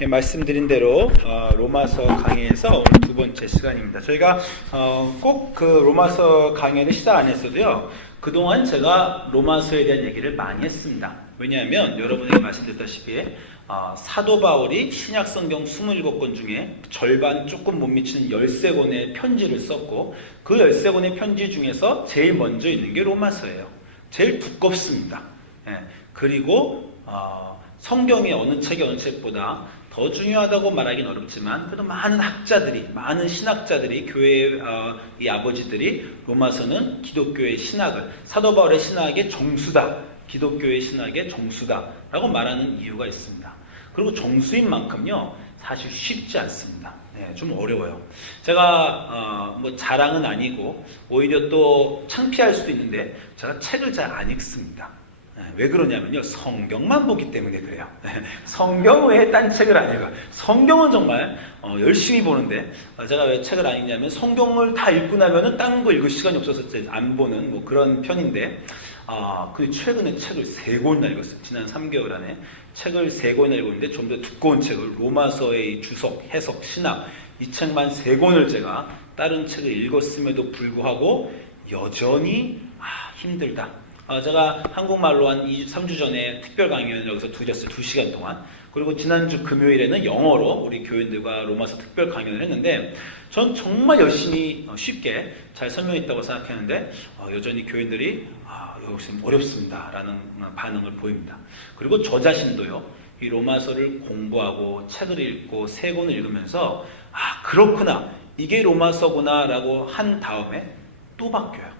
말씀드린 대로 로마서 강의에서 오늘 두 번째 시간입니다. 저희가 꼭 그 로마서 강의를 시작 안 했어도요, 그동안 제가 로마서에 대한 얘기를 많이 했습니다. 왜냐하면 여러분에게 말씀드렸다시피 사도 바울이 신약 성경 27권 중에 절반 조금 못 미치는 13권의 편지를 썼고, 그 13권의 편지 중에서 제일 먼저 있는 게 로마서예요. 제일 두껍습니다. 그리고 성경의 어느 책이 어느 책보다 더 중요하다고 말하기는 어렵지만, 그래도 많은 학자들이, 많은 신학자들이, 교회의 이 아버지들이 로마서는 기독교의 신학을, 사도 바울의 신학의 정수다, 기독교의 신학의 정수다 라고 말하는 이유가 있습니다. 그리고 정수인 만큼요, 사실 쉽지 않습니다. 좀 어려워요. 제가 뭐 자랑은 아니고 오히려 또 창피할 수도 있는데, 제가 책을 잘 안 읽습니다. 왜 그러냐면요, 성경만 보기 때문에 그래요. 성경 외에 딴 책을 안 읽어요. 성경은 정말 열심히 보는데, 제가 왜 책을 안 읽냐면, 성경을 다 읽고 나면은 딴 거 읽을 시간이 없어서 안 보는 뭐 그런 편인데, 그 최근에 책을 3권이나 읽었어요. 지난 3개월 안에 책을 3권이나 읽었는데, 좀 더 두꺼운 책을, 로마서의 주석, 해석, 신학, 이 책만 3권을 제가 다른 책을 읽었음에도 불구하고 여전히 힘들다. 제가 한국말로 한 2주, 3주 전에 특별 강연을 여기서 드렸어요. 2시간 동안. 그리고 지난주 금요일에는 영어로 우리 교인들과 로마서 특별 강연을 했는데, 전 정말 열심히 쉽게 잘 설명했다고 생각했는데, 여전히 교인들이 역시 어렵습니다 라는 반응을 보입니다. 그리고 저 자신도요, 이 로마서를 공부하고 책을 읽고 3권을 읽으면서 그렇구나, 이게 로마서구나 라고 한 다음에 또 바뀌어요.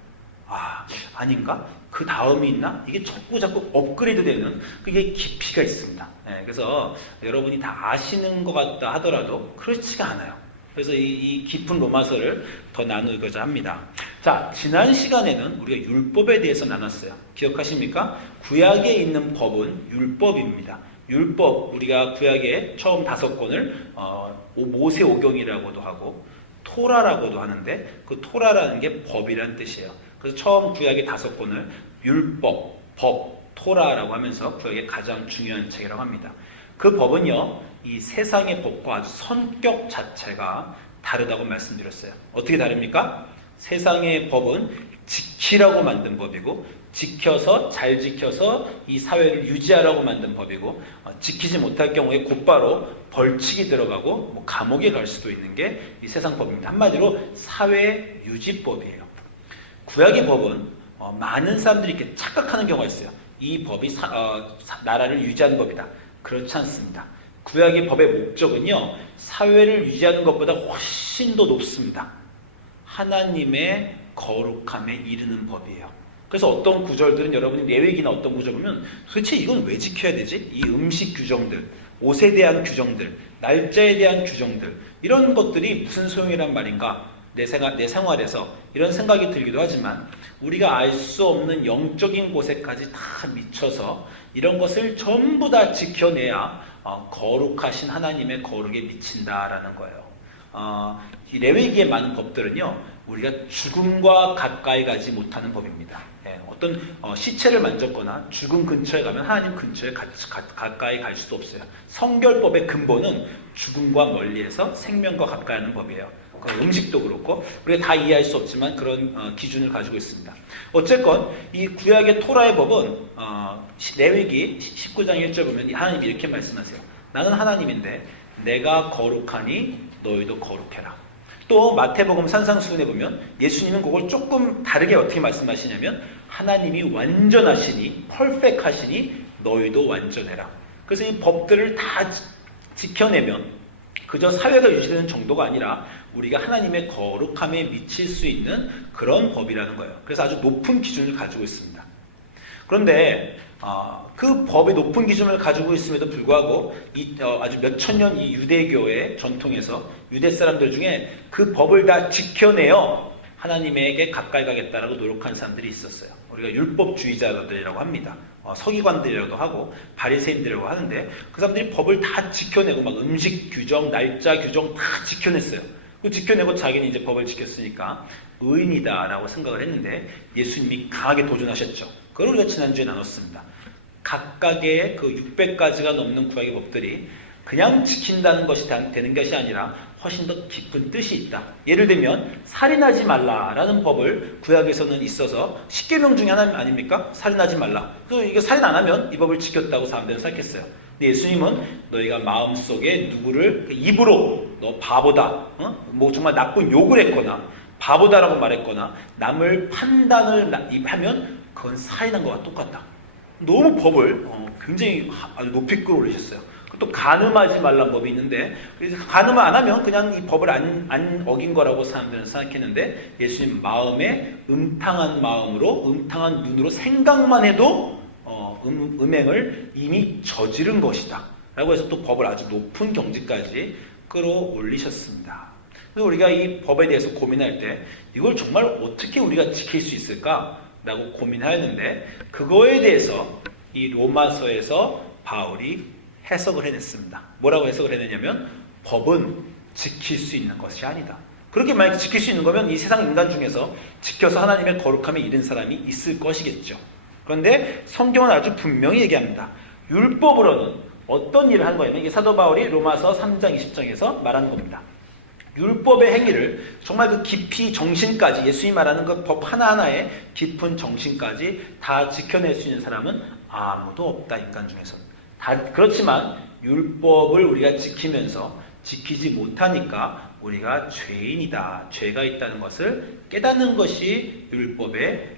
아닌가? 그 다음이 있나? 이게 자꾸 업그레이드 되는 그게 깊이가 있습니다. 그래서 여러분이 다 아시는 것 같다 하더라도 그렇지가 않아요. 그래서 이 깊은 로마서를 더 나누고자 합니다. 자, 지난 시간에는 우리가 율법에 대해서 나눴어요. 기억하십니까? 구약에 있는 법은 율법입니다. 율법, 우리가 구약의 처음 5권을 모세오경이라고도 하고 토라라고도 하는데, 그 토라라는 게 법이라는 뜻이에요. 그래서 처음 구약의 5권을 율법, 법, 토라라고 하면서 구약의 가장 중요한 책이라고 합니다. 그 법은요, 이 세상의 법과 아주 성격 자체가 다르다고 말씀드렸어요. 어떻게 다릅니까? 세상의 법은 지키라고 만든 법이고, 잘 지켜서 이 사회를 유지하라고 만든 법이고, 지키지 못할 경우에 곧바로 벌칙이 들어가고 뭐 감옥에 갈 수도 있는 게 이 세상 법입니다. 한마디로 사회 유지법이에요. 구약의 법은 많은 사람들이 이렇게 착각하는 경우가 있어요. 이 법이 나라를 유지하는 법이다. 그렇지 않습니다. 구약의 법의 목적은요, 사회를 유지하는 것보다 훨씬 더 높습니다. 하나님의 거룩함에 이르는 법이에요. 그래서 어떤 구절들은, 여러분이 레위기나 어떤 구절 보면 도대체 이건 왜 지켜야 되지? 이 음식 규정들, 옷에 대한 규정들, 날짜에 대한 규정들, 이런 것들이 무슨 소용이란 말인가? 내 생활에서 이런 생각이 들기도 하지만, 우리가 알 수 없는 영적인 곳에까지 다 미쳐서 이런 것을 전부 다 지켜내야 거룩하신 하나님의 거룩에 미친다라는 거예요. 이 레위기의 많은 법들은요, 우리가 죽음과 가까이 가지 못하는 법입니다. 어떤 시체를 만졌거나 죽음 근처에 가면 하나님 근처에 가까이 갈 수도 없어요. 성결법의 근본은 죽음과 멀리해서 생명과 가까이 하는 법이에요. 음식도 그렇고, 우리가 다 이해할 수 없지만 그런 기준을 가지고 있습니다. 어쨌건 이 구약의 토라의 법은 레위기 19장 1절 보면 하나님이 이렇게 말씀하세요. 나는 하나님인데 내가 거룩하니 너희도 거룩해라. 또 마태복음 산상수훈에 보면 예수님은 그걸 조금 다르게 어떻게 말씀하시냐면, 하나님이 완전하시니, 퍼펙트하시니 너희도 완전해라. 그래서 이 법들을 다 지켜내면 그저 사회가 유지되는 정도가 아니라 우리가 하나님의 거룩함에 미칠 수 있는 그런 법이라는 거예요. 그래서 아주 높은 기준을 가지고 있습니다. 그런데 그 법의 높은 기준을 가지고 있음에도 불구하고 아주 몇천 년 이 유대교의 전통에서 유대 사람들 중에 그 법을 다 지켜내어 하나님에게 가까이 가겠다라고 노력한 사람들이 있었어요. 우리가 율법주의자들이라고 합니다. 서기관들이라고 하고 바리새인들이라고 하는데, 그 사람들이 법을 다 지켜내고 막 음식 규정, 날짜 규정 다 지켜냈어요. 그 지켜내고 자기는 이제 법을 지켰으니까 의인이다라고 생각을 했는데, 예수님이 강하게 도전하셨죠. 그걸 우리가 지난주에 나눴습니다. 각각의 그 600가지가 넘는 구약의 법들이 그냥 지킨다는 것이 되는 것이 아니라 훨씬 더 깊은 뜻이 있다. 예를 들면 살인하지 말라라는 법을 구약에서는 있어서 10계명 중에 하나 아닙니까? 살인하지 말라. 그래서 이게 살인 안 하면 이 법을 지켰다고 사람들은 생각했어요. 근데 예수님은 너희가 마음속에 누구를 입으로 너 바보다, 뭐 정말 나쁜 욕을 했거나 바보다라고 말했거나 남을 판단을 하면 그건 살인한 거와 똑같다. 너무 법을 굉장히 아주 높이 끌어올리셨어요. 또 간음하지 말라는 법이 있는데 그래서 간음을 안 하면 그냥 이 법을 안 어긴 거라고 사람들은 생각했는데 예수님 마음에 음탕한 마음으로 음탕한 눈으로 생각만 해도 음행을 이미 저지른 것이다 라고 해서 또 법을 아주 높은 경지까지 끌어올리셨습니다. 그래서 우리가 이 법에 대해서 고민할 때 이걸 정말 어떻게 우리가 지킬 수 있을까 라고 고민하였는데 그거에 대해서 이 로마서에서 바울이 해석을 해냈습니다. 뭐라고 해석을 해냈냐면 법은 지킬 수 있는 것이 아니다. 그렇게 만약 지킬 수 있는 거면 이 세상 인간 중에서 지켜서 하나님의 거룩함에 이른 사람이 있을 것이겠죠. 그런데 성경은 아주 분명히 얘기합니다. 율법으로는 어떤 일을 한 거냐면 이게 사도 바울이 로마서 3장 20장에서 말하는 겁니다. 율법의 행위를 정말 그 깊이 정신까지 예수님이 말하는 그 법 하나하나의 깊은 정신까지 다 지켜낼 수 있는 사람은 아무도 없다. 인간 중에서. 그렇지만 율법을 우리가 지키면서 지키지 못하니까 우리가 죄인이다, 죄가 있다는 것을 깨닫는 것이 율법의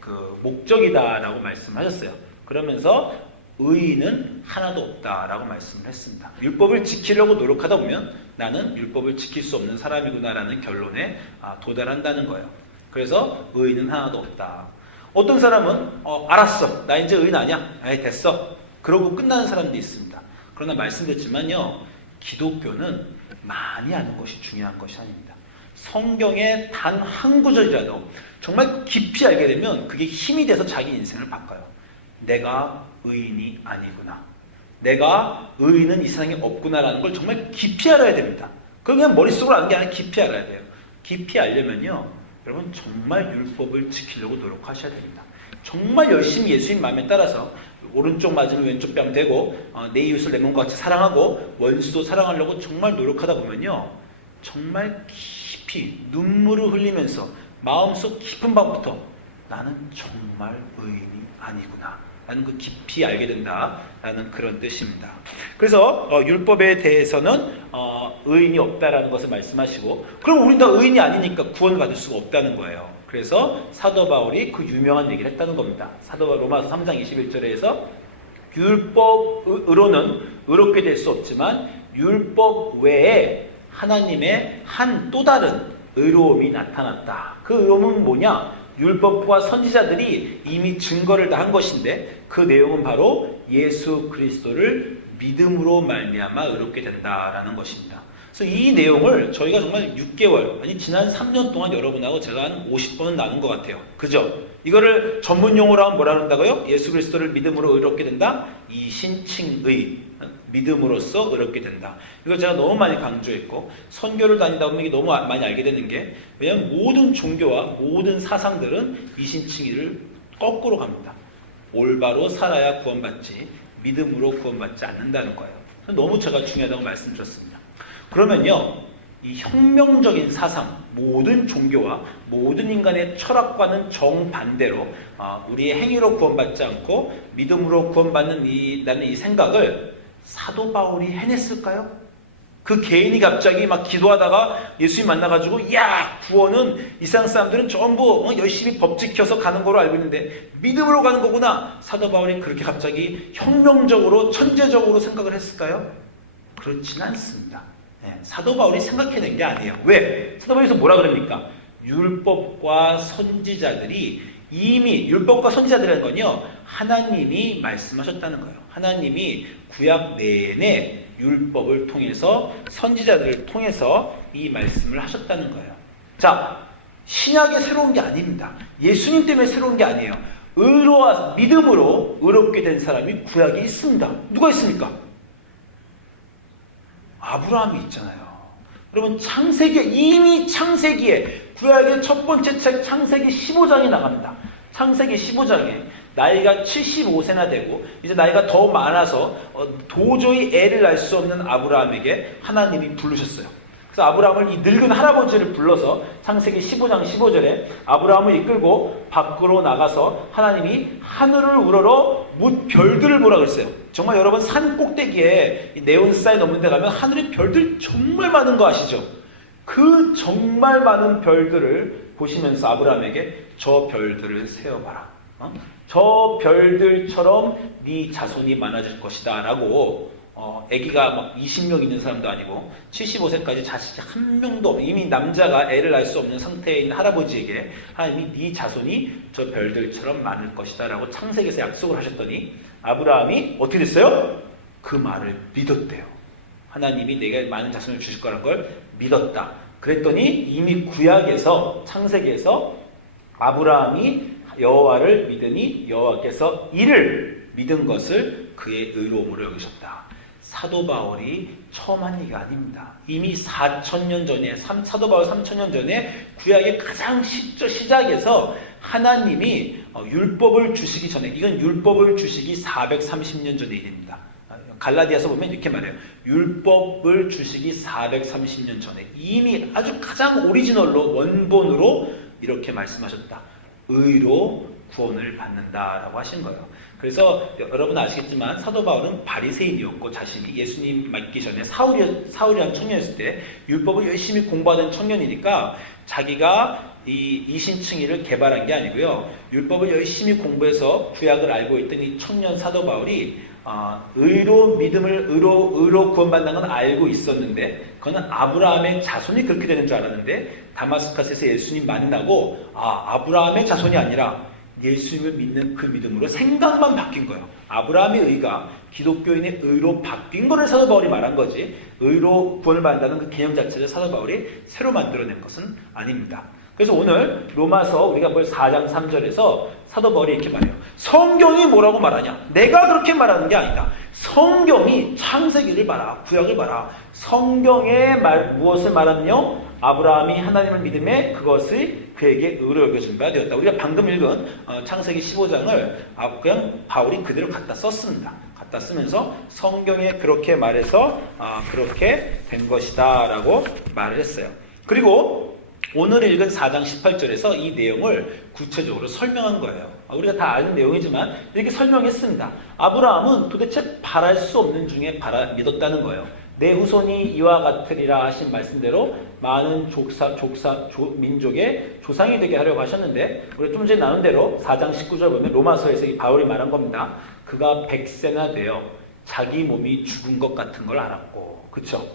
그 목적이다라고 말씀하셨어요. 그러면서 의인은 하나도 없다라고 말씀을 했습니다. 율법을 지키려고 노력하다 보면 나는 율법을 지킬 수 없는 사람이구나라는 결론에 도달한다는 거예요. 그래서 의인은 하나도 없다. 어떤 사람은 알았어, 나 이제 의인 아니야, 에이 됐어. 그러고 끝나는 사람도 있습니다. 그러나 말씀드렸지만요, 기독교는 많이 아는 것이 중요한 것이 아닙니다. 성경의 단 한 구절이라도 정말 깊이 알게 되면 그게 힘이 돼서 자기 인생을 바꿔요. 내가 의인이 아니구나. 내가 의인은 이 세상에 없구나라는 걸 정말 깊이 알아야 됩니다. 그건 그냥 머릿속으로 아는 게 아니라 깊이 알아야 돼요. 깊이 알려면요, 여러분 정말 율법을 지키려고 노력하셔야 됩니다. 정말 열심히 예수님 마음에 따라서 오른쪽 맞으면 왼쪽 뺨 대고 내 이웃을 내 몸과 같이 사랑하고 원수도 사랑하려고 정말 노력하다 보면요, 정말 깊이 눈물을 흘리면서 마음속 깊은 밤부터 나는 정말 의인이 아니구나 라는 그 깊이 알게 된다라는 그런 뜻입니다. 그래서 율법에 대해서는 의인이 없다라는 것을 말씀하시고, 그럼 우린 다 의인이 아니니까 구원을 받을 수가 없다는 거예요. 그래서 사도 바울이 그 유명한 얘기를 했다는 겁니다. 사도 바울 로마서 3장 21절에서 율법으로는 의롭게 될 수 없지만 율법 외에 하나님의 한 또 다른 의로움이 나타났다. 그 의로움은 뭐냐? 율법과 선지자들이 이미 증거를 다 한 것인데 그 내용은 바로 예수 그리스도를 믿음으로 말미암아 의롭게 된다라는 것입니다. 그래서 이 내용을 저희가 정말 6개월, 아니 지난 3년 동안 여러분하고 제가 한 50번은 나눈 것 같아요. 그죠? 이거를 전문 용어로 하면 뭐라 그런다고요? 예수 그리스도를 믿음으로 의롭게 된다? 이신칭의, 믿음으로써 의롭게 된다. 이거 제가 너무 많이 강조했고, 선교를 다니다 보면 이게 너무 많이 알게 되는 게, 왜냐하면 모든 종교와 모든 사상들은 이신칭의를 거꾸로 갑니다. 올바로 살아야 구원받지 믿음으로 구원받지 않는다는 거예요. 너무 제가 중요하다고 말씀드렸습니다. 그러면요, 이 혁명적인 사상, 모든 종교와 모든 인간의 철학과는 정반대로 우리의 행위로 구원받지 않고 믿음으로 구원받는 나는 이 생각을 사도 바울이 해냈을까요? 그 개인이 갑자기 막 기도하다가 예수님 만나가지고 야, 구원은 이 세상 사람들은 전부 열심히 법 지켜서 가는 거로 알고 있는데 믿음으로 가는 거구나. 사도 바울이 그렇게 갑자기 혁명적으로 천재적으로 생각을 했을까요? 그렇지는 않습니다. 사도 바울이 생각해낸 게 아니에요. 왜? 사도 바울에서 뭐라 그럽니까? 율법과 선지자들이 이미, 율법과 선지자들이라는 건요, 하나님이 말씀하셨다는 거예요. 하나님이 구약 내내 율법을 통해서 선지자들을 통해서 이 말씀을 하셨다는 거예요. 자, 신약이 새로운 게 아닙니다. 예수님 때문에 새로운 게 아니에요. 믿음으로 의롭게 된 사람이 구약에 있습니다. 누가 있습니까? 아브라함이 있잖아요. 여러분, 이미 창세기에 구약의 첫 번째 책 창세기 15장이 나갑니다. 창세기 15장에 나이가 75세나 되고 이제 나이가 더 많아서 도저히 애를 낳을 수 없는 아브라함에게 하나님이 부르셨어요. 그래서 아브라함을 이 늙은 할아버지를 불러서 창세기 15장 15절에 아브라함을 이끌고 밖으로 나가서 하나님이 하늘을 우러러 뭇 별들을 보라 그랬어요. 정말 여러분 산 꼭대기에 네온스타에 넘는 데 가면 하늘에 별들 정말 많은 거 아시죠? 그 정말 많은 별들을 보시면서 아브라함에게 저 별들을 세어봐라. 저 별들처럼 네 자손이 많아질 것이다 라고 아기가 막 20명 있는 사람도 아니고 75세까지 자식이 한 명도 없는 이미 남자가 애를 낳을 수 없는 상태에 있는 할아버지에게 하나님이 네 자손이 저 별들처럼 많을 것이다 라고 창세기에서 약속을 하셨더니 아브라함이 어떻게 됐어요? 그 말을 믿었대요. 하나님이 내게 많은 자손을 주실 거라는 걸 믿었다. 그랬더니 이미 구약에서 창세기에서 아브라함이 여호와를 믿으니 여호와께서 이를 믿은 것을 그의 의로움으로 여기셨다. 사도 바울이 처음 한 얘기가 아닙니다. 이미 4,000년 전에 사도 바울 3,000년 전에 구약의 가장 시작에서 하나님이 율법을 주시기 전에 이건 율법을 주시기 430년 전의 일입니다. 갈라디아서 보면 이렇게 말해요. 율법을 주시기 430년 전에 이미 아주 가장 오리지널로 원본으로 이렇게 말씀하셨다. 의로 구원을 받는다라고 하신 거예요. 그래서 여러분 아시겠지만 사도 바울은 바리새인이었고 자신이 예수님 믿기 전에 사울이라는 청년이었을 때 율법을 열심히 공부하던 청년이니까 자기가 이 이신칭의를 개발한 게 아니고요. 율법을 열심히 공부해서 구약을 알고 있던 이 청년 사도 바울이 의로 믿음을 의로 구원받는 건 알고 있었는데 그거는 아브라함의 자손이 그렇게 되는 줄 알았는데 다마스커스에서 예수님 만나고 아브라함의 자손이 아니라 예수님을 믿는 그 믿음으로 생각만 바뀐 거예요. 아브라함의 의가 기독교인의 의로 바뀐 거를 사도 바울이 말한 거지 의로 구원을 받는다는 그 개념 자체를 사도 바울이 새로 만들어낸 것은 아닙니다. 그래서 오늘 로마서 우리가 볼 4장 3절에서 사도 바울이 이렇게 말해요. 성경이 뭐라고 말하냐? 내가 그렇게 말하는 게 아니다. 성경이 창세기를 봐라. 구약을 봐라. 성경에 무엇을 말하며 아브라함이 하나님을 믿음에 그것을 그에게 의로 여겨진 바 되었다. 우리가 방금 읽은 창세기 15장을 그냥 바울이 그대로 갖다 썼습니다. 갖다 쓰면서 성경에 그렇게 말해서 그렇게 된 것이다 라고 말을 했어요. 그리고 오늘 읽은 4장 18절에서 이 내용을 구체적으로 설명한 거예요. 우리가 다 아는 내용이지만 이렇게 설명했습니다. 아브라함은 도대체 바랄 수 없는 중에 믿었다는 거예요. 내 후손이 이와 같으리라 하신 말씀대로 많은 민족의 조상이 되게 하려고 하셨는데 우리가 좀 전에 나눈 대로 4장 19절 보면 로마서에서 이 바울이 말한 겁니다. 그가 100세나 되어 자기 몸이 죽은 것 같은 걸 알았고 그쵸?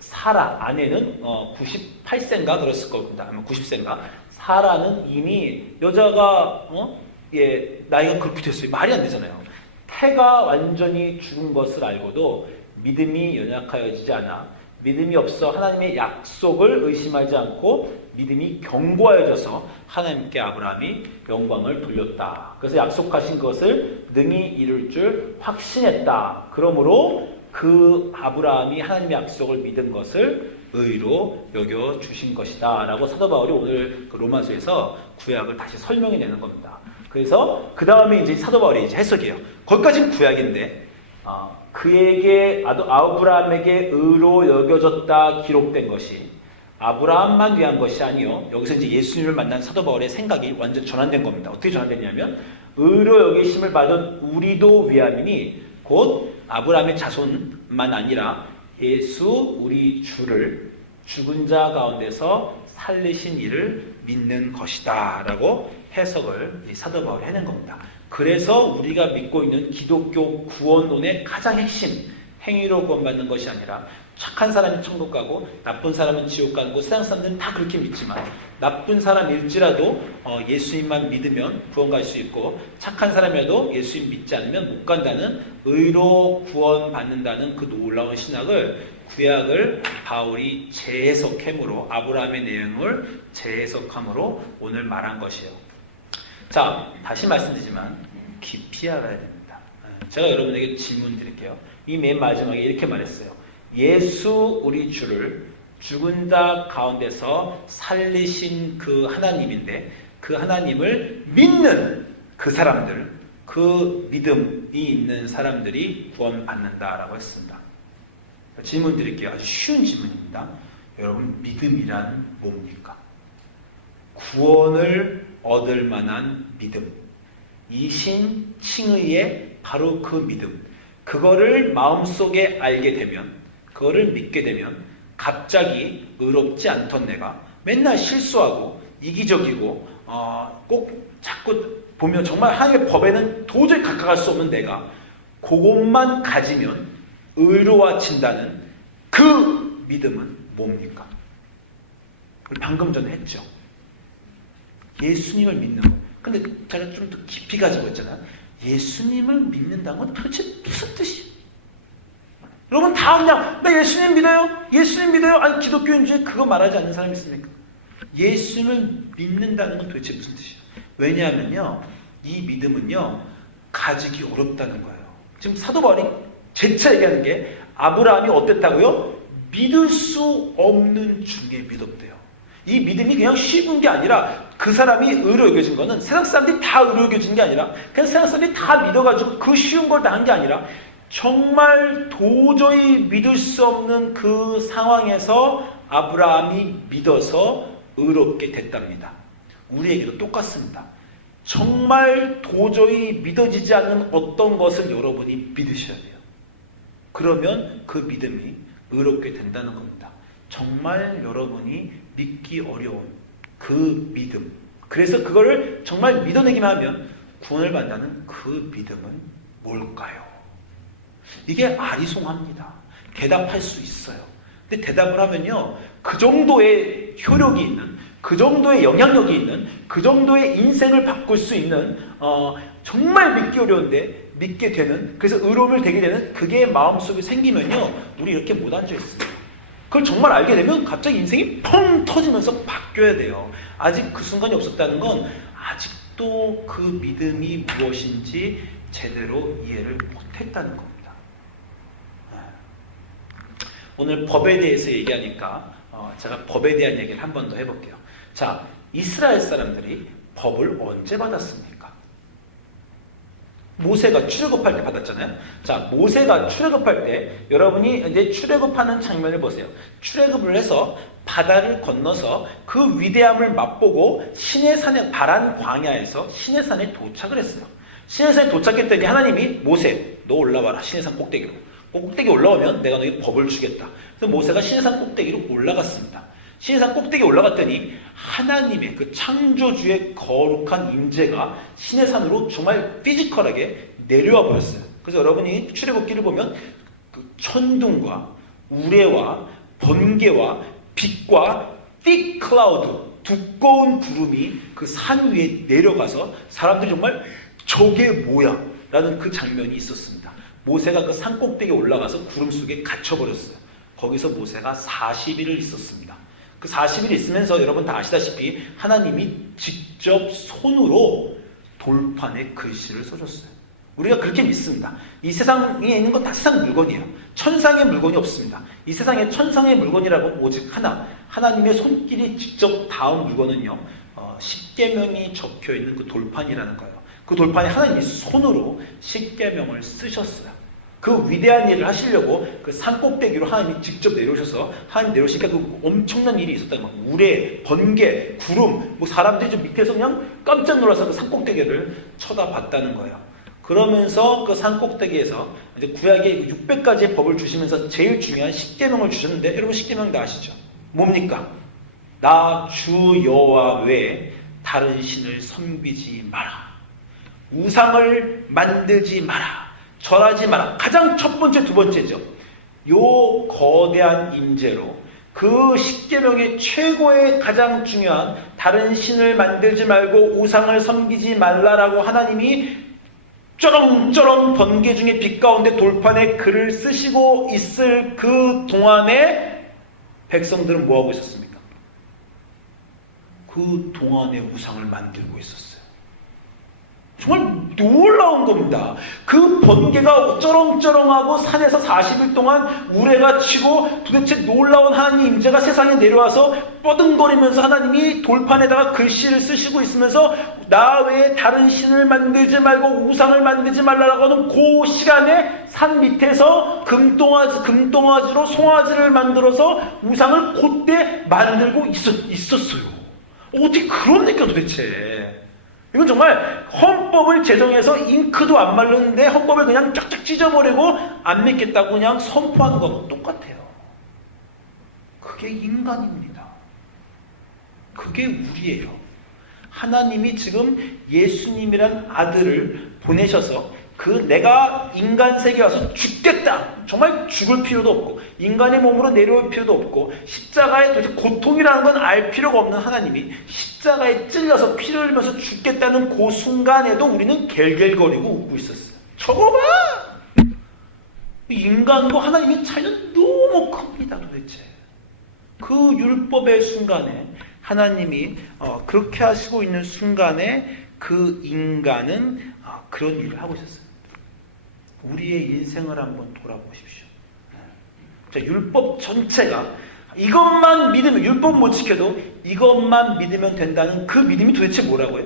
사라 아내는 98세인가 그랬을 겁니다. 아마 90세인가. 사라는 이미 여자가 나이가 그렇게 됐어요. 말이 안 되잖아요. 태가 완전히 죽은 것을 알고도 믿음이 연약하여지지 않아 믿음이 없어 하나님의 약속을 의심하지 않고 믿음이 견고하여져서 하나님께 아브라함이 영광을 돌렸다. 그래서 약속하신 것을 능히 이룰 줄 확신했다. 그러므로 그 아브라함이 하나님의 약속을 믿은 것을 의로 여겨주신 것이다 라고 사도 바울이 오늘 그 로마서에서 구약을 다시 설명해내는 겁니다. 그래서 그 다음에 이제 사도 바울이 이제 해석이에요. 거기까지는 구약인데 그에게 아브라함에게 의로 여겨졌다 기록된 것이 아브라함만 위한 것이 아니요. 여기서 이제 예수님을 만난 사도 바울의 생각이 완전 전환된 겁니다. 어떻게 전환됐냐면 의로 여기심을 받은 우리도 위함이니 곧 아브라함의 자손만 아니라 예수 우리 주를 죽은 자 가운데서 살리신 이를 믿는 것이다 라고 해석을 사도 바울이 해낸 겁니다. 그래서 우리가 믿고 있는 기독교 구원론의 가장 핵심 행위로 구원받는 것이 아니라 착한 사람이 천국 가고 나쁜 사람은 지옥 가는 거 세상 사람들은 다 그렇게 믿지만 나쁜 사람일지라도 예수님만 믿으면 구원 갈 수 있고 착한 사람이라도 예수님 믿지 않으면 못 간다는 의로 구원받는다는 그 놀라운 신학을 구약을 바울이 재해석함으로 아브라함의 내용을 재해석함으로 오늘 말한 것이에요. 자, 다시 말씀드리지만 깊이 알아야 됩니다. 제가 여러분에게 질문 드릴게요. 이 맨 마지막에 이렇게 말했어요. 예수 우리 주를 죽은 자 가운데서 살리신 그 하나님인데 그 하나님을 믿는 그 사람들, 그 믿음이 있는 사람들이 구원받는다라고 했습니다. 질문 드릴게요. 아주 쉬운 질문입니다. 여러분, 믿음이란 뭡니까? 구원을 얻을 만한 믿음, 이신칭의의 바로 그 믿음, 그거를 마음속에 알게 되면, 그거를 믿게 되면 갑자기 의롭지 않던 내가 맨날 실수하고 이기적이고 꼭 자꾸 보면 정말 하나님의 법에는 도저히 가까이갈 수 없는 내가 그것만 가지면 의로워진다는 그 믿음은 뭡니까? 우리 방금 전에 했죠. 예수님을 믿는 것. 근데 제가 좀 더 깊이 가지고 있잖아요. 예수님을 믿는다는 건 도대체 무슨 뜻이에요? 여러분 다 그냥 나 예수님 믿어요. 예수님 믿어요. 아니 기독교인 중에 그거 말하지 않는 사람이 있습니까? 예수님을 믿는다는 건 도대체 무슨 뜻이에요? 왜냐하면요, 이 믿음은요 가지기 어렵다는 거예요. 지금 사도 바울이 재차 얘기하는 게 아브라함이 어땠다고요? 믿을 수 없는 중에 믿었대요. 이 믿음이 그냥 쉬운 게 아니라 그 사람이 의로 여겨진 거는 세상 사람들이 다 의로 여겨진 게 아니라 그냥 세상 사람들이 다 믿어가지고 그 쉬운 걸 다 한 게 아니라 정말 도저히 믿을 수 없는 그 상황에서 아브라함이 믿어서 의롭게 됐답니다. 우리에게도 똑같습니다. 정말 도저히 믿어지지 않는 어떤 것을 여러분이 믿으셔야 돼요. 그러면 그 믿음이 의롭게 된다는 겁니다. 정말 여러분이 믿기 어려운 그 믿음, 그래서 그거를 정말 믿어내기만 하면 구원을 받는다는 그 믿음은 뭘까요? 이게 아리송합니다. 대답할 수 있어요. 근데 대답을 하면요, 그 정도의 효력이 있는, 그 정도의 영향력이 있는, 그 정도의 인생을 바꿀 수 있는 정말 믿기 어려운데 믿게 되는, 그래서 의로움을 되게 되는 그게 마음속에 생기면요, 우리 이렇게 못 앉아있어요. 그걸 정말 알게 되면 갑자기 인생이 펑 터지면서 바뀌어야 돼요. 아직 그 순간이 없었다는 건 아직도 그 믿음이 무엇인지 제대로 이해를 못했다는 겁니다. 오늘 법에 대해서 얘기하니까 제가 법에 대한 얘기를 한 번 더 해볼게요. 자, 이스라엘 사람들이 법을 언제 받았습니까? 모세가 출애굽할 때 받았잖아요. 자, 모세가 출애굽할 때 여러분이 이제 출애굽하는 장면을 보세요. 출애굽을 해서 바다를 건너서 그 위대함을 맛보고 시내산의 바란 광야에서 시내산에 도착을 했어요. 시내산에 도착했더니 하나님이 모세, 너 올라와라. 시내산 꼭대기로. 꼭대기 올라오면 내가 너에게 법을 주겠다. 그래서 모세가 시내산 꼭대기로 올라갔습니다. 시내산 꼭대기에 올라갔더니 하나님의 그 창조주의 거룩한 임재가 시내산으로 정말 피지컬하게 내려와 버렸어요. 그래서 여러분이 출애굽기를 보면 그 천둥과 우레와 번개와 빛과 thick cloud, 두꺼운 구름이 그 산 위에 내려가서 사람들이 정말 저게 뭐야? 라는 그 장면이 있었습니다. 모세가 그 산 꼭대기에 올라가서 구름 속에 갇혀버렸어요. 거기서 모세가 40일을 있었습니다. 그 40일 있으면서 여러분 다 아시다시피 하나님이 직접 손으로 돌판에 글씨를 써줬어요. 우리가 그렇게 믿습니다. 이 세상에 있는 건 다 세상 물건이에요. 천상의 물건이 없습니다. 이 세상에 천상의 물건이라고 오직 하나, 하나님의 손길이 직접 닿은 물건은요, 십계명이 적혀있는 그 돌판이라는 거예요. 그 돌판에 하나님이 손으로 십계명을 쓰셨어요. 그 위대한 일을 하시려고 그 산꼭대기로 하나님이 직접 내려오셔서 하나님 내려오시니까 그 엄청난 일이 있었다는 거예요. 우레, 번개, 구름, 뭐 사람들이 좀 밑에서 그냥 깜짝 놀라서 그 산꼭대기를 쳐다봤다는 거예요. 그러면서 그 산꼭대기에서 이제 구약의 600가지의 법을 주시면서 제일 중요한 십계명을 주셨는데, 여러분 십계명 다 아시죠? 뭡니까? 나 주 여호와 외에 다른 신을 섬기지 마라. 우상을 만들지 마라. 절하지 마라. 가장 첫 번째, 두 번째죠. 요 거대한 임재로 그 십계명의 최고의 가장 중요한 다른 신을 만들지 말고 우상을 섬기지 말라라고 하나님이 쩌렁쩌렁 번개 중에 빛 가운데 돌판에 글을 쓰시고 있을 그 동안에 백성들은 뭐하고 있었습니까? 그 동안에 우상을 만들고 있었어요. 정말 놀라운 겁니다. 그 번개가 쩌렁쩌렁하고 산에서 40일 동안 우레가 치고 도대체 놀라운 하나님 임재가 세상에 내려와서 뻐둥거리면서 하나님이 돌판에다가 글씨를 쓰시고 있으면서 나 외에 다른 신을 만들지 말고 우상을 만들지 말라라고 하는 그 시간에 산 밑에서 금동아지로 송아지를 만들어서 우상을 그때 만들고 있었어요. 어떻게 그런 얘기가 도대체. 이건 정말 헌법을 제정해서 잉크도 안 마르는데 헌법을 그냥 쫙쫙 찢어버리고 안 믿겠다고 그냥 선포하는 거하고 똑같아요. 그게 인간입니다. 그게 우리예요. 하나님이 지금 예수님이란 아들을 보내셔서 내가 인간 세계에 와서 죽겠다. 정말 죽을 필요도 없고 인간의 몸으로 내려올 필요도 없고 십자가의 도대체 고통이라는 건 알 필요가 없는 하나님이 십자가에 찔려서 피를 흘리면서 죽겠다는 그 순간에도 우리는 갤갤거리고 웃고 있었어요. 저거 봐! 인간과 하나님의 차이는 너무 큽니다. 도대체 그 율법의 순간에 하나님이 그렇게 하시고 있는 순간에 그 인간은 그런 일을 하고 있었어요. 우리의 인생을 한번 돌아보십시오. 자, 율법 전체가 이것만 믿으면, 율법 못 지켜도 이것만 믿으면 된다는 그 믿음이 도대체 뭐라고요?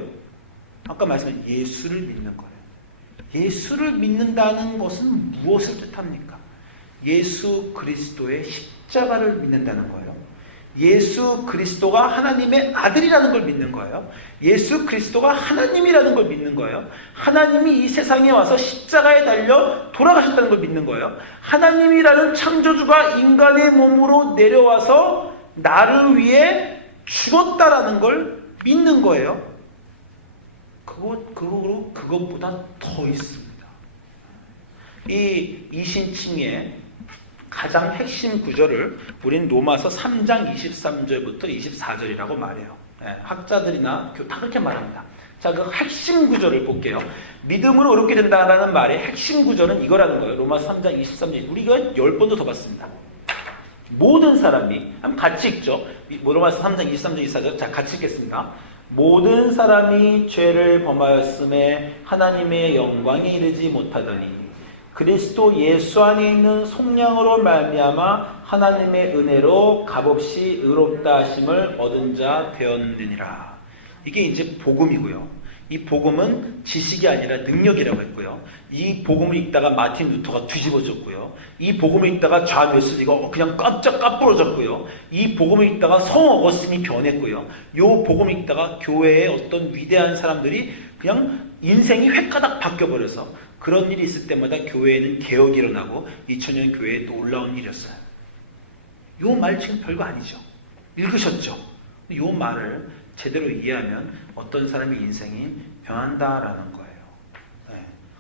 아까 말씀한 예수를 믿는 거예요. 예수를 믿는다는 것은 무엇을 뜻합니까? 예수 그리스도의 십자가를 믿는다는 거예요. 예수 그리스도가 하나님의 아들이라는 걸 믿는 거예요. 예수 그리스도가 하나님이라는 걸 믿는 거예요. 하나님이 이 세상에 와서 십자가에 달려 돌아가셨다는 걸 믿는 거예요. 하나님이라는 창조주가 인간의 몸으로 내려와서 나를 위해 죽었다라는 걸 믿는 거예요. 그것보다 더 있습니다. 이 이신칭의 가장 핵심 구절을 우린 로마서 3장 23절부터 24절이라고 말해요. 학자들이나 다 그렇게 말합니다. 자, 그 핵심 구절을 볼게요. 믿음으로 의롭게 된다라는 말의 핵심 구절은 이거라는 거예요. 로마서 3장 23절. 우리가 10번도 더 봤습니다. 모든 사람이, 한번 같이 읽죠. 로마서 3장 23절 24절. 자, 같이 읽겠습니다. 모든 사람이 죄를 범하였음에 하나님의 영광에 이르지 못하더니 그리스도 예수 안에 있는 속량으로 말미암아 하나님의 은혜로 값없이 의롭다 하심을 얻은 자 되었느니라. 이게 이제 복음이고요. 이 복음은 지식이 아니라 능력이라고 했고요. 이 복음을 읽다가 마틴 루터가 뒤집어졌고요. 이 복음을 읽다가 존 웨슬리가 그냥 깜짝 까부러졌고요. 이 복음을 읽다가 성 어거스틴이 변했고요. 이 복음을 읽다가 교회의 어떤 위대한 사람들이 그냥 인생이 획가닥 바뀌어버려서 그런 일이 있을 때마다 교회에는 개혁이 일어나고 2000년 교회에 또 올라온 일이었어요. 이 말 지금 별거 아니죠. 읽으셨죠? 이 말을 제대로 이해하면 어떤 사람의 인생이 변한다라는 거예요. 네.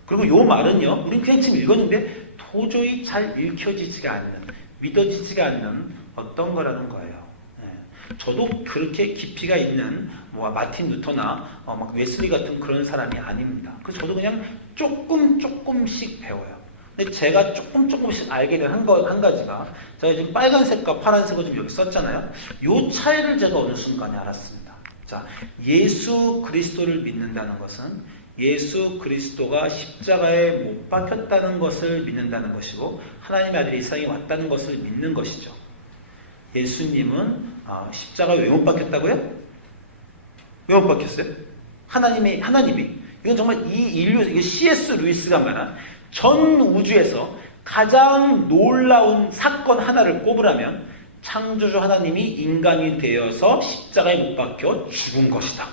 그리고 이 말은요, 우린 그냥 지금 읽었는데 도저히 잘 읽혀지지가 않는, 믿어지지가 않는 어떤 거라는 거예요. 네. 저도 그렇게 깊이가 있는 마틴 루터나 막 웨슬리 같은 그런 사람이 아닙니다. 그래서 저도 그냥 조금씩 배워요. 근데 제가 조금씩 알게 된 한 가지가, 제가 지금 빨간색과 파란색을 좀 여기 썼잖아요. 이 차이를 제가 어느 순간에 알았습니다. 자, 예수 그리스도를 믿는다는 것은 예수 그리스도가 십자가에 못 박혔다는 것을 믿는다는 것이고 하나님의 아들이 이 세상에 왔다는 것을 믿는 것이죠. 예수님은 십자가에 왜 못 박혔다고요? 왜 못 박혔어요? 하나님이 이건 정말 이게 C.S. 루이스가 말한 전 우주에서 가장 놀라운 사건 하나를 꼽으라면 창조주 하나님이 인간이 되어서 십자가에 못 박혀 죽은 것이다.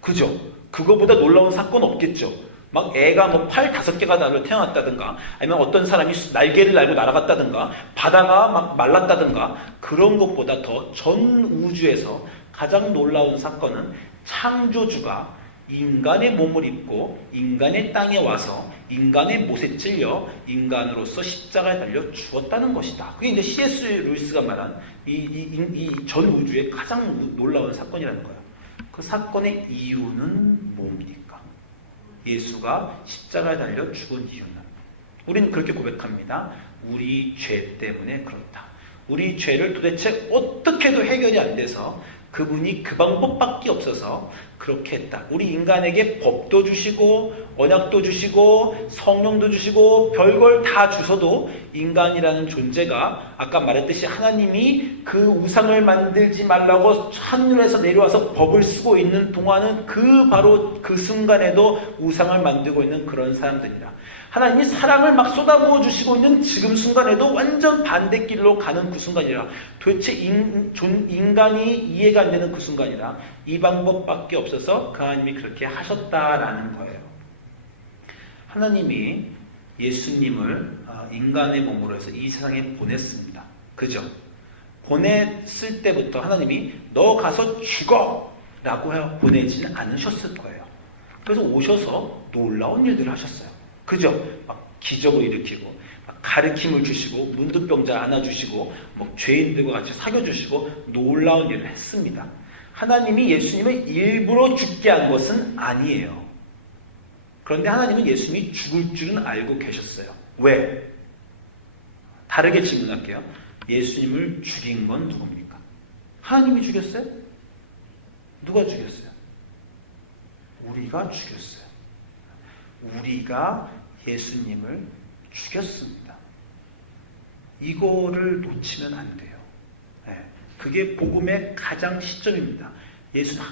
그죠? 그거보다 놀라운 사건 없겠죠. 막 애가 팔 5개가 달려 태어났다든가, 아니면 어떤 사람이 날개를 달고 날아갔다든가, 바다가 막 말랐다든가, 그런 것보다 더 전 우주에서 가장 놀라운 사건은 창조주가 인간의 몸을 입고 인간의 땅에 와서 인간의 못에 찔려 인간으로서 십자가에 달려 죽었다는 것이다. 그게 이제 C.S. 루이스가 말한 이 전 우주의 가장 놀라운 사건이라는 거예요. 그 사건의 이유는 뭡니까? 예수가 십자가에 달려 죽은 이유는, 우리는 그렇게 고백합니다. 우리 죄 때문에 그렇다. 우리 죄를 도대체 어떻게도 해결이 안 돼서 그분이 그 방법밖에 없어서 그렇게 했다. 우리 인간에게 법도 주시고 언약도 주시고 성령도 주시고 별걸 다 주셔도 인간이라는 존재가 아까 말했듯이 하나님이 그 우상을 만들지 말라고 하늘에서 내려와서 법을 쓰고 있는 동안은 바로 그 순간에도 우상을 만들고 있는 그런 사람들이라. 하나님이 사랑을 막 쏟아부어 주시고 있는 지금 순간에도 완전 반대길로 가는 그 순간이라. 도대체 인간이 이해가 안 되는 그 순간이라. 이 방법밖에 없어서 그 하나님이 그렇게 하셨다라는 거예요. 하나님이 예수님을 인간의 몸으로 해서 이 세상에 보냈습니다. 그죠? 보냈을 때부터 하나님이 너 가서 죽어! 라고 보내지는 않으셨을 거예요. 그래서 오셔서 놀라운 일들을 하셨어요. 그죠? 막 기적을 일으키고 막 가르침을 주시고 문득병자 안아주시고 뭐 죄인들과 같이 사귀어주시고 놀라운 일을 했습니다. 하나님이 예수님을 일부러 죽게 한 것은 아니에요. 그런데 하나님은 예수님이 죽을 줄은 알고 계셨어요. 왜? 다르게 질문할게요. 예수님을 죽인 건 누굽니까? 하나님이 죽였어요? 누가 죽였어요? 우리가 죽였어요. 우리가 예수님을 죽였습니다. 이거를 놓치면 안 돼요. 네. 그게 복음의 가장 시점입니다.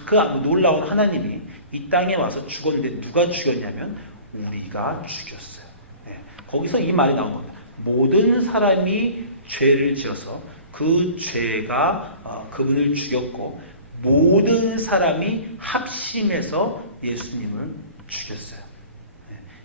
그 놀라운 하나님이 이 땅에 와서 죽었는데 누가 죽였냐면 우리가 죽였어요. 네. 거기서 이 말이 나온 겁니다. 모든 사람이 죄를 지어서 그 죄가 그분을 죽였고 모든 사람이 합심해서 예수님을 죽였어요.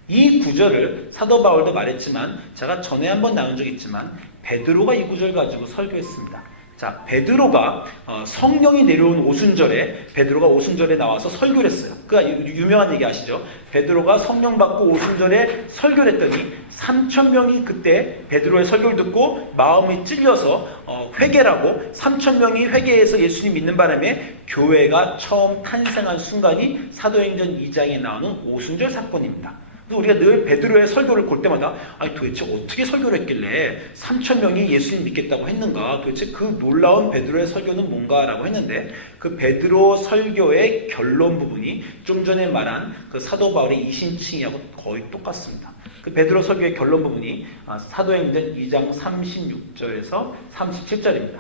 이 구절을 사도 바울도 말했지만 제가 전에 한번 나눈 적이 있지만 베드로가 이 구절 가지고 설교했습니다. 자, 베드로가 성령이 내려온 오순절에 베드로가 오순절에 나와서 설교를 했어요. 그 유명한 얘기 아시죠? 베드로가 성령 받고 오순절에 설교를 했더니 3,000명이 그때 베드로의 설교를 듣고 마음이 찔려서 회개라고 3,000명이 회개해서 예수님 믿는 바람에 교회가 처음 탄생한 순간이 사도행전 2장에 나오는 오순절 사건입니다. 우리가 늘 베드로의 설교를 볼 때마다 아니 도대체 어떻게 설교를 했길래 3,000명이 예수님 믿겠다고 했는가, 도대체 그 놀라운 베드로의 설교는 뭔가라고 했는데 그 베드로 설교의 결론 부분이 좀 전에 말한 그 사도 바울의 이심층이하고 거의 똑같습니다. 그 베드로 설교의 결론 부분이 사도행전 2장 36절에서 37절입니다.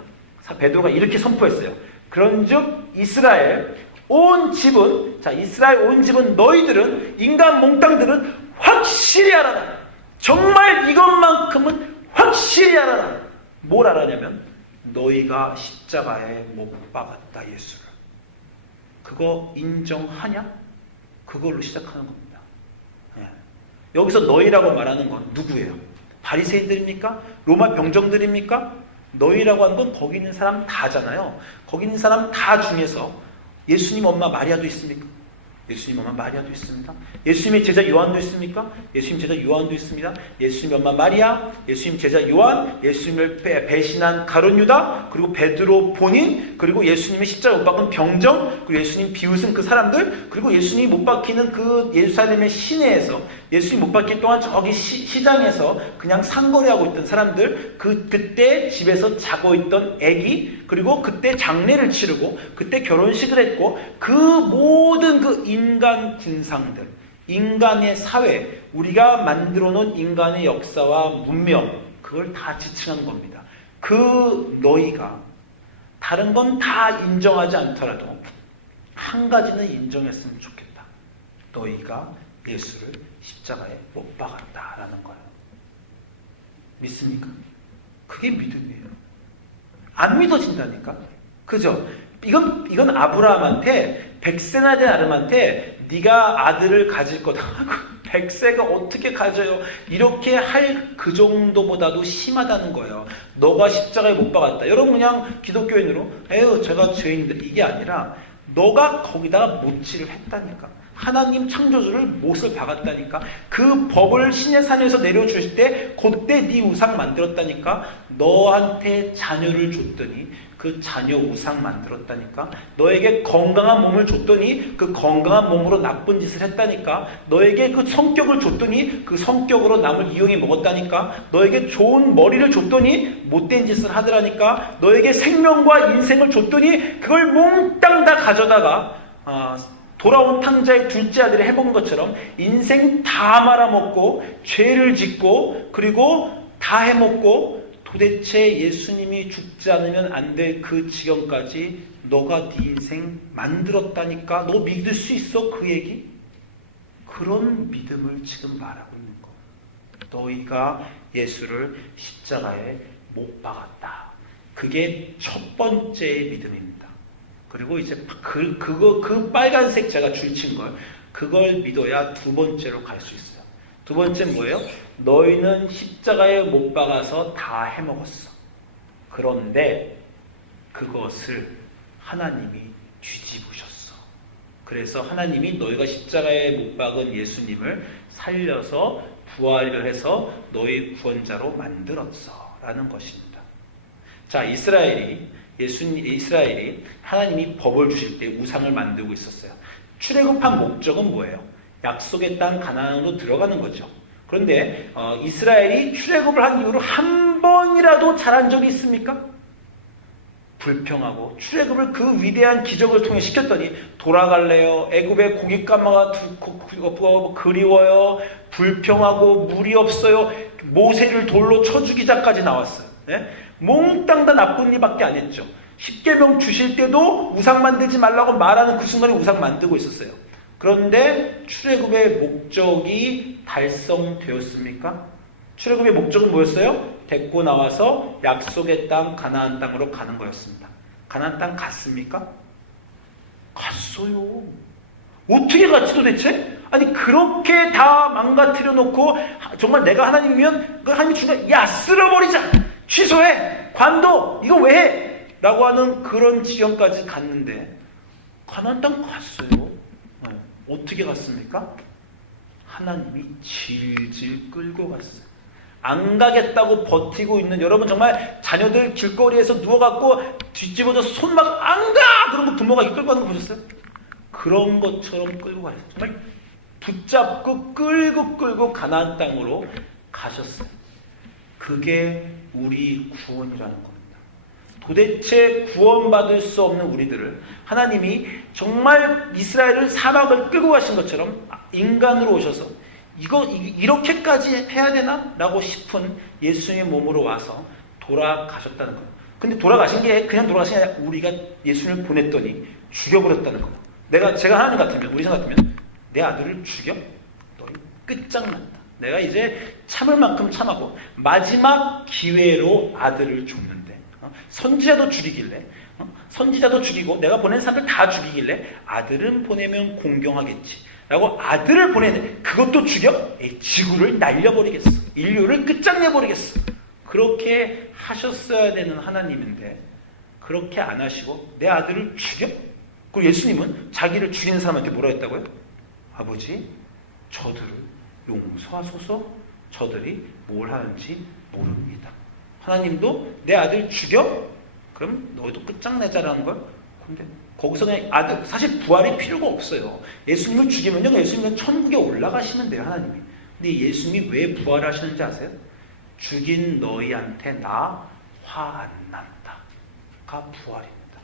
베드로가 이렇게 선포했어요. 그런즉 이스라엘 온 집은 너희들은 인간 몽땅들은 확실히 알아라. 정말 이것만큼은 확실히 알아라. 뭘 알아냐면 너희가 십자가에 못 박았다 예수를. 그거 인정하냐? 그걸로 시작하는 겁니다. 예. 여기서 너희라고 말하는 건 누구예요? 바리새인들입니까? 로마 병정들입니까? 너희라고 하는 건 거기 있는 사람 다잖아요. 거기 있는 사람 다 중에서 예수님 엄마 마리아도 있습니까? 예수님 엄마 마리아도 있습니다. 예수님의 제자 요한도 있습니까? 예수님 제자 요한도 있습니다. 예수님 엄마 마리아, 예수님 제자 요한, 예수님을 배신한 가룟 유다, 그리고 베드로 본인, 그리고 예수님의 십자가 못 박은 병정, 그리고 예수님 비웃은 그 사람들, 그리고 예수님이 못 박히는 그 예루살렘의 시내에서 예수님 못 박힐 동안 저기 시장에서 그냥 상거래하고 있던 사람들, 그때 집에서 자고 있던 아기, 그리고 그때 장례를 치르고 그때 결혼식을 했고 그 모든 그 인간 군상들, 인간의 사회, 우리가 만들어 놓은 인간의 역사와 문명, 그걸 다 지칭하는 겁니다. 그 너희가 다른 건 다 인정하지 않더라도 한 가지는 인정했으면 좋겠다. 너희가 예수를 십자가에 못 박았다라는 거예요. 믿습니까? 그게 믿음이에요. 안 믿어진다니까. 그죠? 이건 아브라함한테, 백세나 된 아름한테 네가 아들을 가질 거다 하고 백세가 어떻게 가져요? 이렇게 할 그 정도보다도 심하다는 거예요. 너가 십자가에 못 박았다. 여러분 그냥 기독교인으로 에휴 제가 죄인인데 이게 아니라 너가 거기다가 못질을 했다니까. 하나님 창조주를 못을 박았다니까. 그 법을 신의 산에서 내려주실 때 그때 네 우상 만들었다니까. 너한테 자녀를 줬더니 그 자녀 우상 만들었다니까. 너에게 건강한 몸을 줬더니 그 건강한 몸으로 나쁜 짓을 했다니까. 너에게 그 성격을 줬더니 그 성격으로 남을 이용해 먹었다니까. 너에게 좋은 머리를 줬더니 못된 짓을 하더라니까. 너에게 생명과 인생을 줬더니 그걸 몽땅 다 가져다가 돌아온 탕자의 둘째 아들이 해먹은 것처럼 인생 다 말아먹고 죄를 짓고 그리고 다 해먹고 도대체 예수님이 죽지 않으면 안 될 그 지경까지 너가 네 인생 만들었다니까? 너 믿을 수 있어? 그 얘기? 그런 믿음을 지금 말하고 있는 거예요. 너희가 예수를 십자가에 못 박았다. 그게 첫 번째 믿음입니다. 그리고 이제 그 빨간색 제가 줄친 걸, 그걸 믿어야 두 번째로 갈 수 있어요. 두 번째는 뭐예요? 너희는 십자가에 못 박아서 다 해먹었어. 그런데 그것을 하나님이 뒤집으셨어. 그래서 하나님이 너희가 십자가에 못 박은 예수님을 살려서 부활을 해서 너희 구원자로 만들었어 라는 것입니다. 자, 이스라엘이 하나님이 법을 주실 때 우상을 만들고 있었어요. 출애굽한 목적은 뭐예요? 약속의 땅 가나안으로 들어가는 거죠. 그런데 이스라엘이 출애굽을 한 이후로 한 번이라도 잘한 적이 있습니까? 불평하고 출애굽을 그 위대한 기적을 통해 시켰더니 돌아갈래요. 애굽의 고깃가마가 그리워요. 불평하고 물이 없어요. 모세를 돌로 쳐 죽이자까지 나왔어요. 네? 몽땅 다 나쁜 일밖에 안 했죠. 십계명 주실 때도 우상 만들지 말라고 말하는 그 순간에 우상 만들고 있었어요. 그런데 출애굽의 목적이 달성되었습니까? 출애굽의 목적은 뭐였어요? 데리고 나와서 약속의 땅 가나안 땅으로 가는 거였습니다. 가나안 땅 갔습니까? 갔어요. 어떻게 갔지 도대체? 아니 그렇게 다 망가뜨려 놓고 정말 내가 하나님이면 하나님이 주가 야 쓸어버리자, 취소해, 관둬, 이거 왜 해? 라고 하는 그런 지경까지 갔는데 가나안 땅 갔어요. 어떻게 갔습니까? 하나님이 질질 끌고 갔어요. 안 가겠다고 버티고 있는 여러분, 정말 자녀들 길거리에서 누워갖고 뒤집어져서 손 막 안 가! 그런 거 부모가 이끌고 가는 거 보셨어요? 그런 것처럼 끌고 가셨어요. 정말 붙잡고 끌고 가나안 땅으로 가셨어요. 그게 우리 구원이라는 겁니다. 도대체 구원받을 수 없는 우리들을 하나님이 정말 이스라엘을 사막을 끌고 가신 것처럼 인간으로 오셔서 이렇게까지 해야 되나? 라고 싶은 예수님의 몸으로 와서 돌아가셨다는 거예요. 근데 돌아가신 게 그냥 돌아가신 게 아니라 우리가 예수님을 보냈더니 죽여버렸다는 거예요. 제가 하나님 같으면, 우리 생 같으면 내 아들을 죽여? 너희 끝장난다. 내가 이제 참을 만큼 참하고 마지막 기회로 아들을 줬는데 선지자도 죽이길래 선지자도 죽이고 내가 보낸 사람들 다 죽이길래 아들은 보내면 공경하겠지 라고 아들을 보내는, 그것도 죽여? 지구를 날려버리겠어. 인류를 끝장내버리겠어. 그렇게 하셨어야 되는 하나님인데 그렇게 안 하시고 내 아들을 죽여? 그리고 예수님은 자기를 죽이는 사람한테 뭐라 했다고요? 아버지, 저들을 용서하소서. 저들이 뭘 하는지 모릅니다. 하나님도 내 아들 죽여? 그럼 너희도 끝장내자라는 걸? 근데 거기서 그냥 아들, 사실 부활이 필요가 없어요. 예수님을 죽이면요, 예수님은 천국에 올라가시면 돼요, 하나님이. 근데 예수님이 왜 부활하시는지 아세요? 죽인 너희한테 나 화 안 난다가 부활입니다.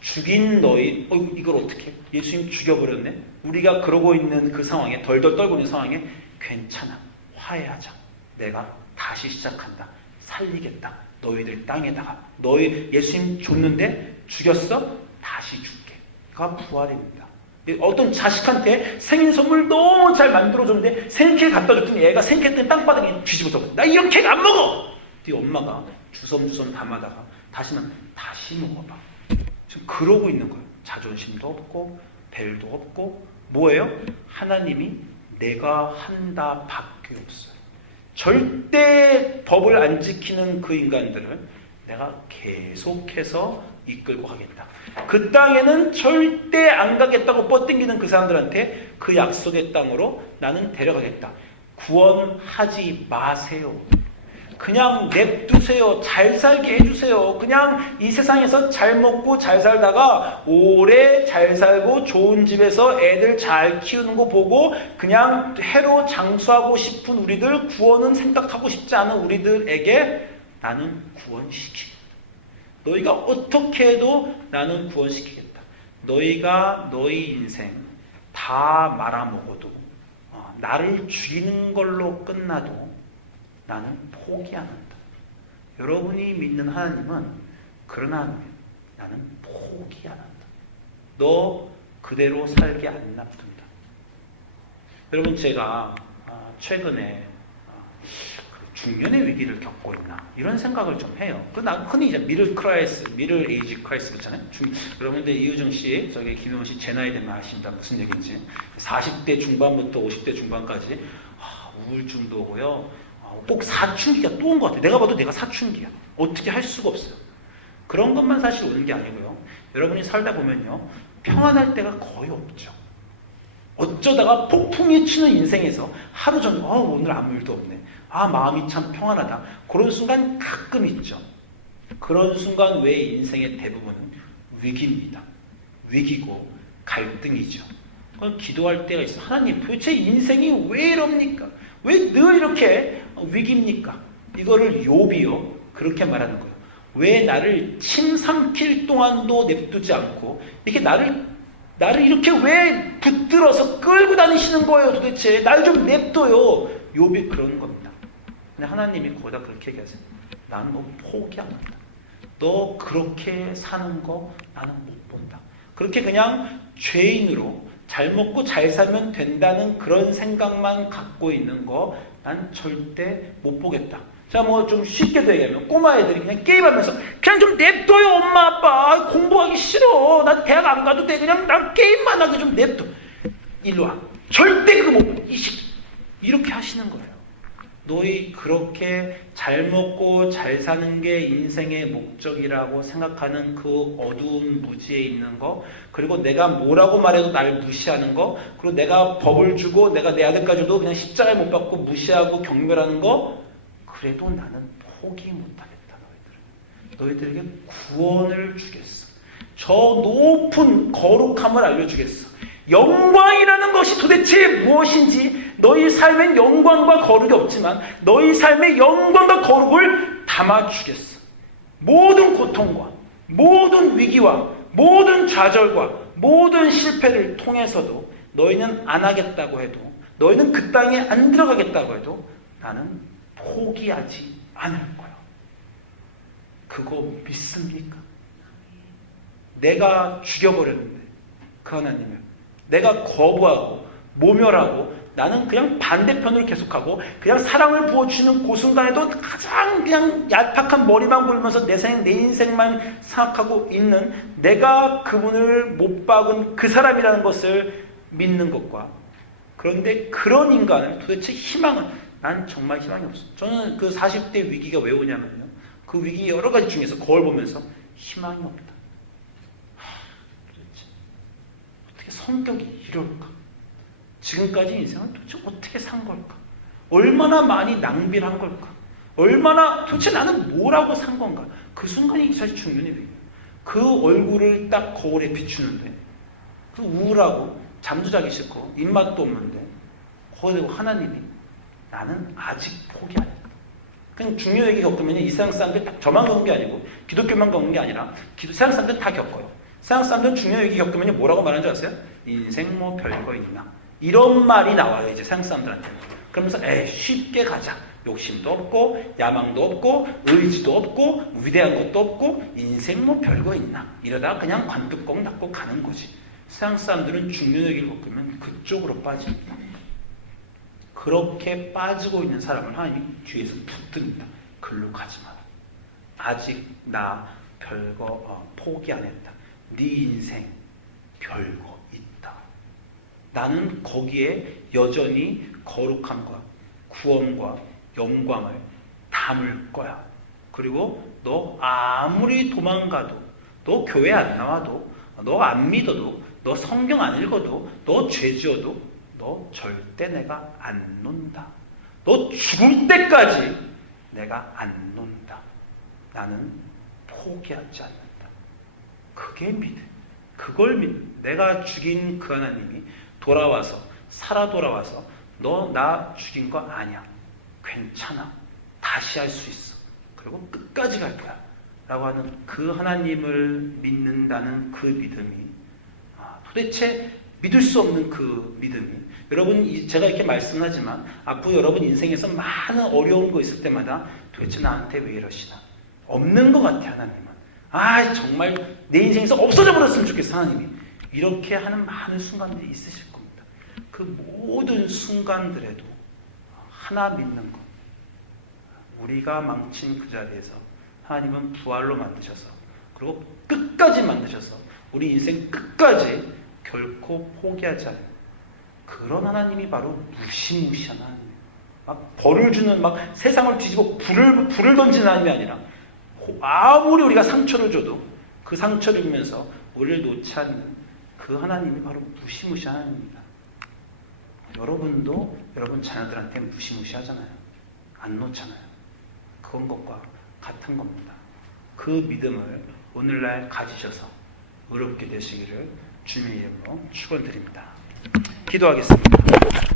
죽인 너희, 이걸 어떻게? 예수님 죽여버렸네? 우리가 그러고 있는 그 상황에, 덜덜 떨고 있는 상황에 괜찮아, 화해하자. 내가 다시 시작한다. 살리겠다. 너희들 땅에다가. 너희 예수님 줬는데 죽였어? 다시 줄게. 가 부활입니다. 어떤 자식한테 생일 선물 너무 잘 만들어줬는데 생케 갖다 줬더니 얘가 생케 때문에 땅바닥에 뒤집어져. 나 이렇게 안 먹어! 네 엄마가 주섬주섬 담아다가 다시 먹어봐. 지금 그러고 있는 거예요. 자존심도 없고 벨도 없고 뭐예요? 하나님이 내가 한다 밖에 없어요. 절대 법을 안 지키는 그 인간들을 내가 계속해서 이끌고 가겠다. 그 땅에는 절대 안 가겠다고 뻗당기는 그 사람들한테 그 약속의 땅으로 나는 데려가겠다. 구원하지 마세요. 그냥 냅두세요. 잘 살게 해주세요. 그냥 이 세상에서 잘 먹고 잘 살다가 오래 잘 살고 좋은 집에서 애들 잘 키우는 거 보고 그냥 해로 장수하고 싶은 우리들, 구원은 생각하고 싶지 않은 우리들에게 나는 구원시키겠다. 너희가 어떻게 해도 나는 구원시키겠다. 너희가 너희 인생 다 말아먹어도 나를 죽이는 걸로 끝나도 나는 포기 안 한다. 여러분이 믿는 하나님은 그런 하나님이에요. 나는 포기 안 한다. 너 그대로 살게 안 놔둔다. 여러분, 제가 최근에 중년의 위기를 겪고 있나 이런 생각을 좀 해요. 나 흔히 이제 미들 에이지 크라이스 있잖아요. 여러분들 이유정 씨, 저기 김용훈 씨 제 나이 되면 아십니다. 무슨 얘기인지. 40대 중반부터 50대 중반까지 우울증도 오고요. 꼭 사춘기가 또 온 것 같아요. 내가 봐도 내가 사춘기야. 어떻게 할 수가 없어요. 그런 것만 사실 오는 게 아니고요. 여러분이 살다 보면요, 평안할 때가 거의 없죠. 어쩌다가 폭풍이 치는 인생에서 하루 전 오늘 아무 일도 없네. 마음이 참 평안하다. 그런 순간 가끔 있죠. 그런 순간 외의 인생의 대부분은 위기입니다. 위기고 갈등이죠. 그건 기도할 때가 있어요. 하나님, 도대체 인생이 왜 이럽니까? 왜 늘 이렇게 위기입니까? 이거를 욥이요, 그렇게 말하는 거예요. 왜 나를 침 삼킬 동안도 냅두지 않고 이렇게 나를 이렇게 왜 붙들어서 끌고 다니시는 거예요? 도대체 날 좀 냅둬요. 욥이 그런 겁니다. 근데 하나님이 거기다 그렇게 얘기하세요. 나는 너 포기 안 한다. 너 그렇게 사는 거 나는 못 본다. 그렇게 그냥 죄인으로 잘 먹고 잘 살면 된다는 그런 생각만 갖고 있는 거 난 절대 못 보겠다. 자, 뭐 좀 쉽게도 얘기하면 꼬마 애들이 그냥 게임하면서 그냥 좀 냅둬요, 엄마 아빠. 공부하기 싫어. 난 대학 안 가도 돼. 그냥 난 게임만 하게 좀 냅둬. 일로 와. 절대 그거 못 봐. 이렇게 하시는 거예요. 너희 그렇게 잘 먹고 잘 사는 게 인생의 목적이라고 생각하는 그 어두운 무지에 있는 거, 그리고 내가 뭐라고 말해도 날 무시하는 거, 그리고 내가 법을 주고 내가 내 아들까지도 그냥 십자가에 못 박고 무시하고 경멸하는 거, 그래도 나는 포기 못하겠다. 너희들에게 구원을 주겠어. 저 높은 거룩함을 알려주겠어. 영광이라는 것이 도대체 무엇인지, 너희 삶엔 영광과 거룩이 없지만 너희 삶에 영광과 거룩을 담아주겠어. 모든 고통과 모든 위기와 모든 좌절과 모든 실패를 통해서도 너희는 안 하겠다고 해도, 너희는 그 땅에 안 들어가겠다고 해도 나는 포기하지 않을 거야. 그거 믿습니까? 내가 죽여버렸는데 그 하나님을 내가 거부하고 모멸하고 나는 그냥 반대편으로 계속하고 그냥 사랑을 부어주시는 그 순간에도 가장 그냥 얄팍한 머리만 굴면서 내 인생만 생각하고 있는 내가 그분을 못 박은 그 사람이라는 것을 믿는 것과, 그런데 그런 인간은 도대체 희망은, 난 정말 희망이 없어. 저는 그 40대 위기가 왜 오냐면요, 그 위기 여러 가지 중에서 거울 보면서 희망이 없다. 도대체 어떻게 성격이 이럴까? 지금까지 인생은 도대체 어떻게 산 걸까? 얼마나 많이 낭비를 한 걸까? 도대체 나는 뭐라고 산 건가? 그 순간이 사실 중요한 일이에요. 그 얼굴을 딱 거울에 비추는데 그 우울하고 잠도 자기 싫고 입맛도 없는데 거기에 하나님이 나는 아직 포기 안 했다. 그냥 중요 얘기 겪으면 이 세상 사람들 저만 겪는 게 아니고 기독교만 겪는 게 아니라 세상 사람들 다 겪어요. 세상 사람들은 중요 얘기 겪으면 뭐라고 말하는 줄 아세요? 인생 뭐 별거 있나? 이런 말이 나와요, 이제 세상 사람들한테. 그러면서 쉽게 가자. 욕심도 없고 야망도 없고 의지도 없고 위대한 것도 없고 인생 뭐 별거 있나? 이러다가 그냥 관뚜껑 닫고 가는 거지. 세상 사람들은 중요 얘기를 겪으면 그쪽으로 빠집니다. 그렇게 빠지고 있는 사람을 하나님이 뒤에서 붙듭니다. 글로 가지 마라. 아직 나 별거 포기 안 했다. 네 인생 별거 있다. 나는 거기에 여전히 거룩함과 구원과 영광을 담을 거야. 그리고 너 아무리 도망가도, 너 교회 안 나와도, 너 안 믿어도, 너 성경 안 읽어도, 너 죄 지어도 너 절대 내가 안 논다. 너 죽을 때까지 내가 안 논다. 나는 포기하지 않는다. 그게 믿음. 그걸 내가 죽인 그 하나님이 돌아와서, 살아 돌아와서 너 나 죽인 거 아니야. 괜찮아. 다시 할 수 있어. 그리고 끝까지 갈 거야. 라고 하는 그 하나님을 믿는다는 그 믿음이 도대체 믿을 수 없는 그 믿음이. 여러분, 제가 이렇게 말씀하지만 앞으로 여러분 인생에서 많은 어려운 거 있을 때마다 도대체 나한테 왜 이러시나? 없는 것 같아, 하나님은. 아, 정말 내 인생에서 없어져 버렸으면 좋겠어, 하나님이. 이렇게 하는 많은 순간들이 있으실 겁니다. 그 모든 순간들에도 하나 믿는 것. 우리가 망친 그 자리에서 하나님은 부활로 만드셔서, 그리고 끝까지 만드셔서 우리 인생 끝까지 결코 포기하지 않는 그런 하나님이 바로 무시무시한 하나님이에요. 막 벌을 주는, 막 세상을 뒤집어 불을 던지는 하나님이 아니라, 아무리 우리가 상처를 줘도 그 상처를 입으면서 우리를 놓지 않는 그 하나님이 바로 무시무시한 하나님입니다. 여러분도 여러분 자녀들한테 무시무시하잖아요. 안 놓잖아요. 그런 것과 같은 겁니다. 그 믿음을 오늘날 가지셔서 의롭게 되시기를 주님의 이름으로 축원드립니다. 기도하겠습니다.